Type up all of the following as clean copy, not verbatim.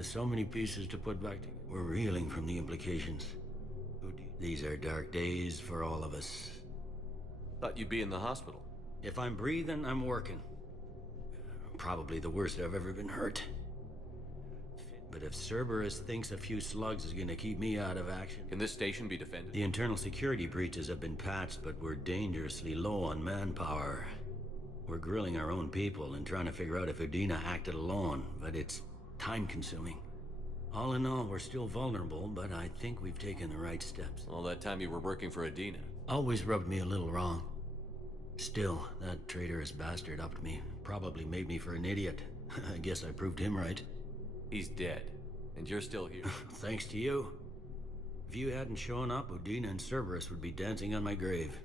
So many pieces to put back together. We're reeling from the implications. These are dark days for all of us. Thought you'd be in the hospital. If I'm breathing, I'm working. Probably the worst I've ever been hurt. But if Cerberus thinks a few slugs is gonna keep me out of action... Can this station be defended? The internal security breaches have been patched, but we're dangerously low on manpower. We're grilling our own people and trying to figure out if Udina acted alone, but it's time-consuming. All in all, we're still vulnerable, but I think we've taken the right steps. All that time you were working for Udina. Always rubbed me a little wrong. Still, that traitorous bastard upped me. Probably made me for an idiot. I guess I proved him right. He's dead, and you're still here. Thanks to you. If you hadn't shown up, Udina and Cerberus would be dancing on my grave.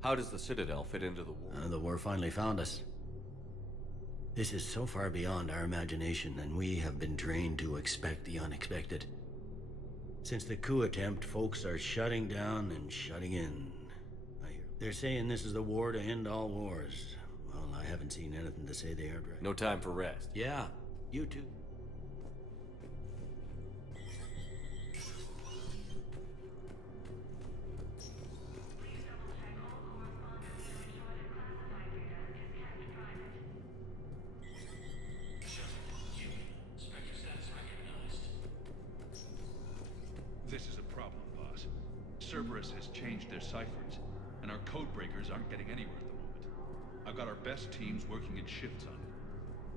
How does the Citadel fit into the war? The war finally found us. This is so far beyond our imagination, and we have been trained to expect the unexpected. Since the coup attempt, folks are shutting down and shutting in. They're saying this is the war to end all wars. Well, I haven't seen anything to say they aren't right. No time for rest. Yeah, you too. This is a problem, boss. Cerberus has changed their ciphers, and our code breakers aren't getting anywhere at the moment. I've got our best teams working in shifts on it,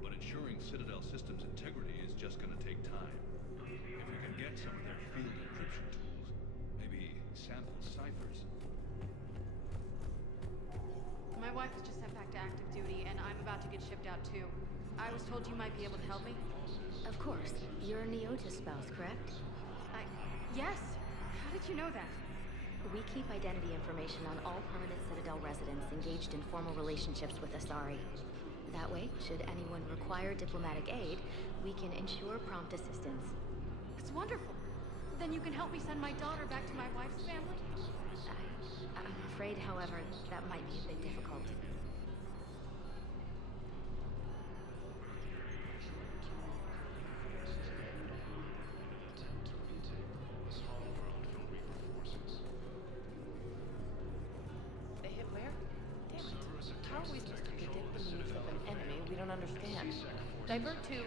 but ensuring Citadel systems integrity is just gonna take time. If we can get some of their field encryption tools, maybe sample ciphers. My wife was just sent back to active duty, and I'm about to get shipped out too. I was told you might be able to help me. Of course. You're a Neotis spouse, correct? Yes. How did you know that? We keep identity information on all permanent Citadel residents engaged in formal relationships with Asari. That way, should anyone require diplomatic aid, we can ensure prompt assistance. It's wonderful. Then you can help me send my daughter back to my wife's family? I'm afraid, however, that might be a bit difficult. They hit where? Damn it. How are we supposed to predict the moves of an enemy we don't understand? Divert to... Do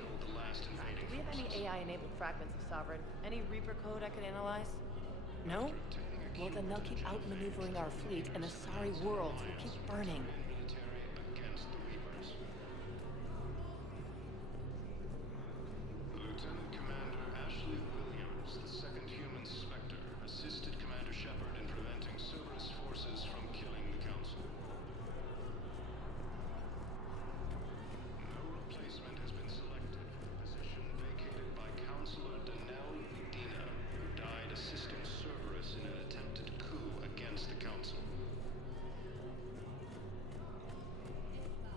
we have any AI-enabled fragments of Sovereign? Any Reaper code I could analyze? No? Well, then they'll keep outmaneuvering our fleet, and Asari worlds will keep burning. Lieutenant Commander Ashley Williams, the second human Spectre, assisted Commander Shepard in preventing Cerberus forces from killing the Council. No replacement has been selected. Position vacated by Counselor Danelle Udina, who died assisting Cerberus in an attempted coup against the Council.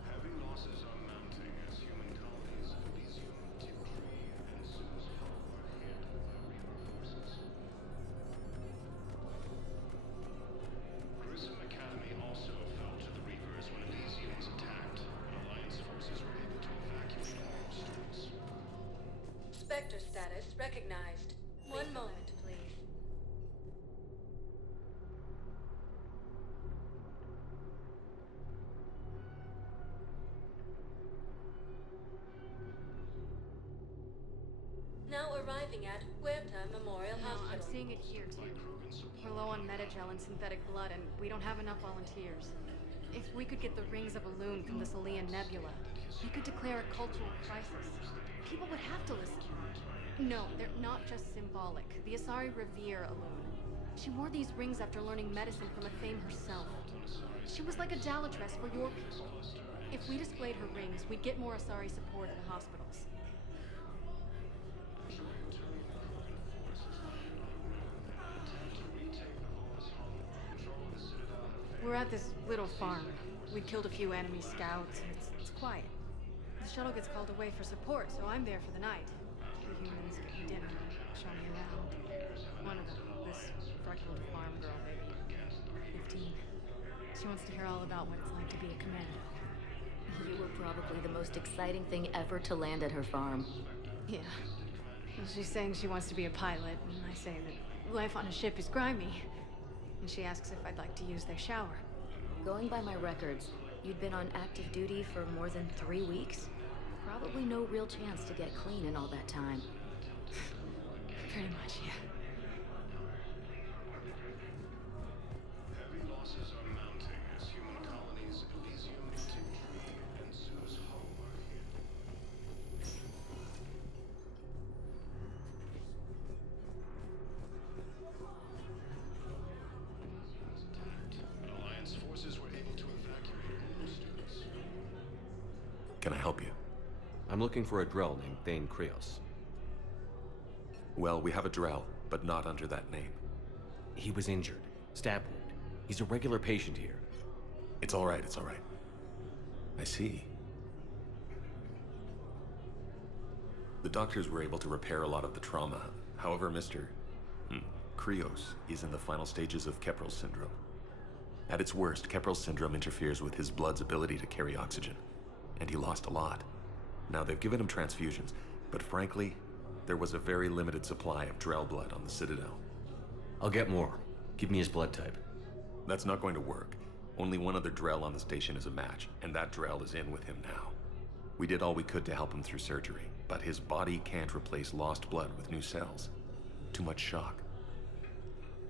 Heavy losses are mounting as human colonies of Elysium, Tiptree, and Susan are hit by Reaper forces. Grissom Academy also fell to the Reapers when Elysium was attacked. Alliance forces were able to evacuate all students. Spectre status recognized. One moment, please. Now arriving at Huerta Memorial No, I'm Hospital. seeing it here too. We're low on metagel and synthetic blood, and we don't have enough volunteers. If we could get the rings of Elune from the Salian Nebula, we could declare a cultural crisis. People would have to listen. No, they're not just symbolic. The Asari revere Elune. She wore these rings after learning medicine from Athame herself. She was like a Dalatress for your people. If we displayed her rings, we'd get more Asari support in the hospitals. We're at this little farm. We killed a few enemy scouts. It's quiet. The shuttle gets called away for support, so I'm there for the night. The humans get me dinner, show me around. One of them, this freckled farm girl, maybe 15. She wants to hear all about what it's like to be a commando. You were probably the most exciting thing ever to land at her farm. Yeah. Well, she's saying she wants to be a pilot, and I say that life on a ship is grimy. And she asks if I'd like to use their shower. Going by my records, you'd been on active duty for more than 3 weeks. Probably no real chance to get clean in all that time. Pretty much, yeah. Heavy losses are mounting as human colonies Elysium, Tinctree, and Sue's Hull are hit. But Alliance forces were able to evacuate all students. Can I help you? I'm looking for a Drell named Thane Krios. Well, we have a Drell, but not under that name. He was injured. Stab wound. He's a regular patient here. It's all right, it's all right. I see. The doctors were able to repair a lot of the trauma. However, Mr. Krios is in the final stages of Keprel's syndrome. At its worst, Keprel's syndrome interferes with his blood's ability to carry oxygen, and he lost a lot. Now, they've given him transfusions, but frankly, there was a very limited supply of Drell blood on the Citadel. I'll get more. Give me his blood type. That's not going to work. Only one other Drell on the station is a match, and that Drell is in with him now. We did all we could to help him through surgery, but his body can't replace lost blood with new cells. Too much shock.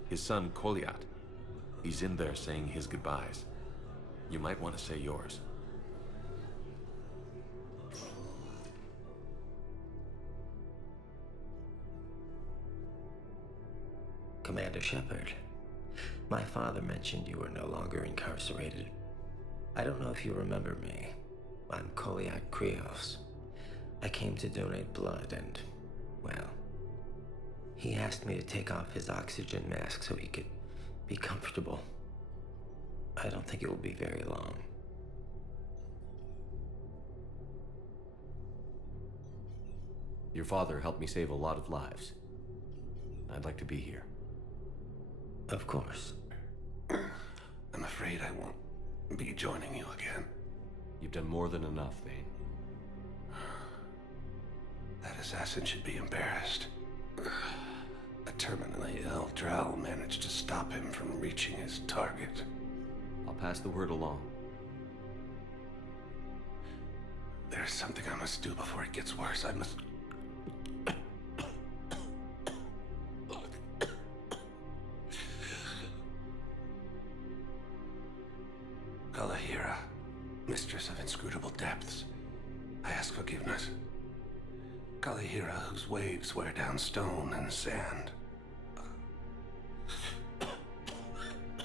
His son, Kolyat, he's in there saying his goodbyes. You might want to say yours. Commander Shepard, my father mentioned you were no longer incarcerated. I don't know if you remember me. I'm Kolyat Krios. I came to donate blood and, well, he asked me to take off his oxygen mask so he could be comfortable. I don't think it will be very long. Your father helped me save a lot of lives. I'd like to be here. Of course. I'm afraid I won't be joining you again. You've done more than enough, Thane. That assassin should be embarrassed. A terminally ill Drell managed to stop him from reaching his target. I'll pass the word along. There's something I must do before it gets worse. I must... Kalahira, mistress of inscrutable depths, I ask forgiveness. Kalahira, whose waves wear down stone and sand.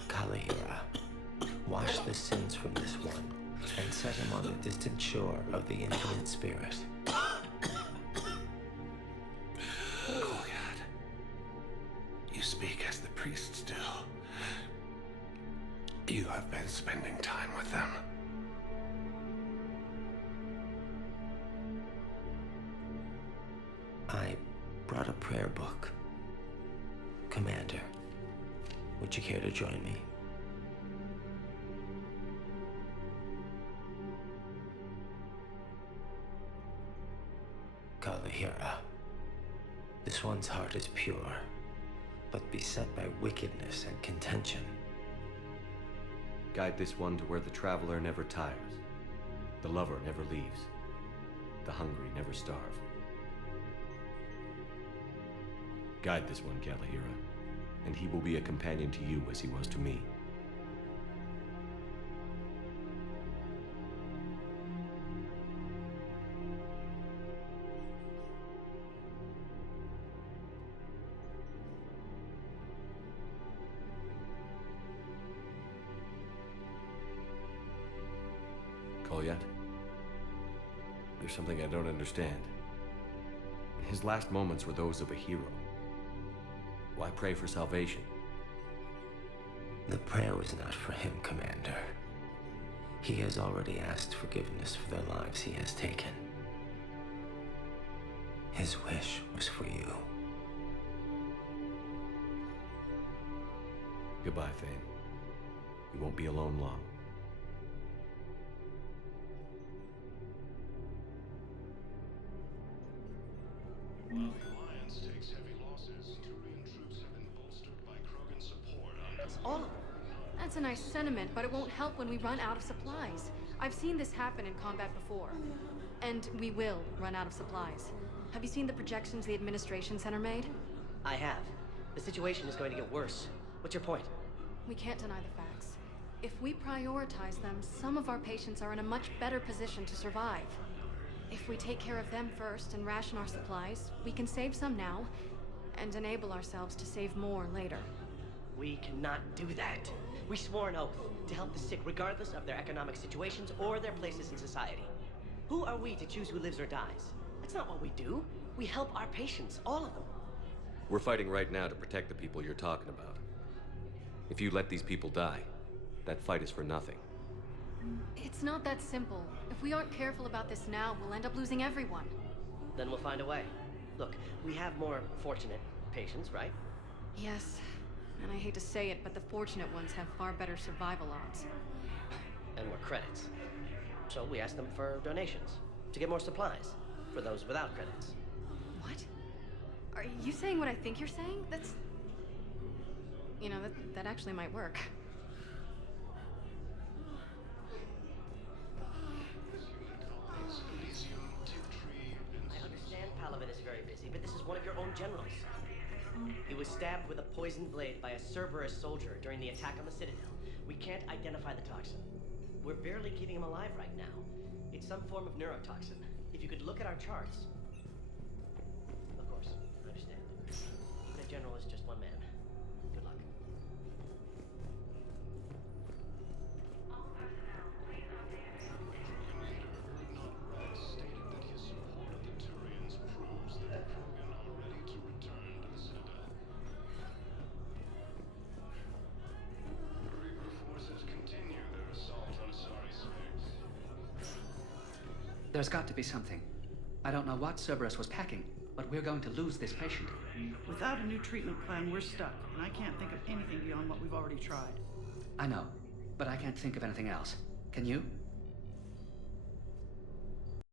Kalahira, wash the sins from this one and set him on the distant shore of the infinite spirit. Kolyat, you speak as the priests do. You have been spending time with them. I brought a prayer book. Commander, would you care to join me? Kalahira, this one's heart is pure, but beset by wickedness and contention. Guide this one to where the traveler never tires, the lover never leaves, the hungry never starve. Guide this one, Kalahira, and he will be a companion to you as he was to me. Kolyat? There's something I don't understand. His last moments were those of a hero. Why pray for salvation? The prayer was not for him, Commander. He has already asked forgiveness for the lives he has taken. His wish was for you. Goodbye, Thane. You won't be alone long. While the Alliance takes heavy losses, Turian troops have been bolstered by Krogan support on All of them. That's a nice sentiment, but it won't help when we run out of supplies. I've seen this happen in combat before. And we will run out of supplies. Have you seen the projections the Administration Center made? I have. The situation is going to get worse. What's your point? We can't deny the facts. If we prioritize them, some of our patients are in a much better position to survive. If we take care of them first and ration our supplies, we can save some now, and enable ourselves to save more later. We cannot do that. We swore an oath to help the sick regardless of their economic situations or their places in society. Who are we to choose who lives or dies? That's not what we do. We help our patients, all of them. We're fighting right now to protect the people you're talking about. If you let these people die, that fight is for nothing. It's not that simple. If we aren't careful about this now, we'll end up losing everyone. Then we'll find a way. Look, we have more fortunate patients, right? Yes. And I hate to say it, but the fortunate ones have far better survival odds. And more credits. So we asked them for donations, to get more supplies, for those without credits. What? Are you saying what I think you're saying? That's... You know, that actually might work. I understand Palaven is very busy, but this is one of your own generals. He was stabbed with a poisoned blade by a Cerberus soldier during the attack on the Citadel. We can't identify the toxin. We're barely keeping him alive right now. It's some form of neurotoxin. If you could look at our charts... Of course, I understand. The general is just one man. Good luck. stated that his support of the Turians proves that the Krogan are ready to return to the Citadel. The Reaper forces continue their assault on Asari Sphinx. There's got to be something. I don't know what Cerberus was packing, but we're going to lose this patient. Without a new treatment plan, we're stuck, and I can't think of anything beyond what we've already tried. I know, but I can't think of anything else. Can you?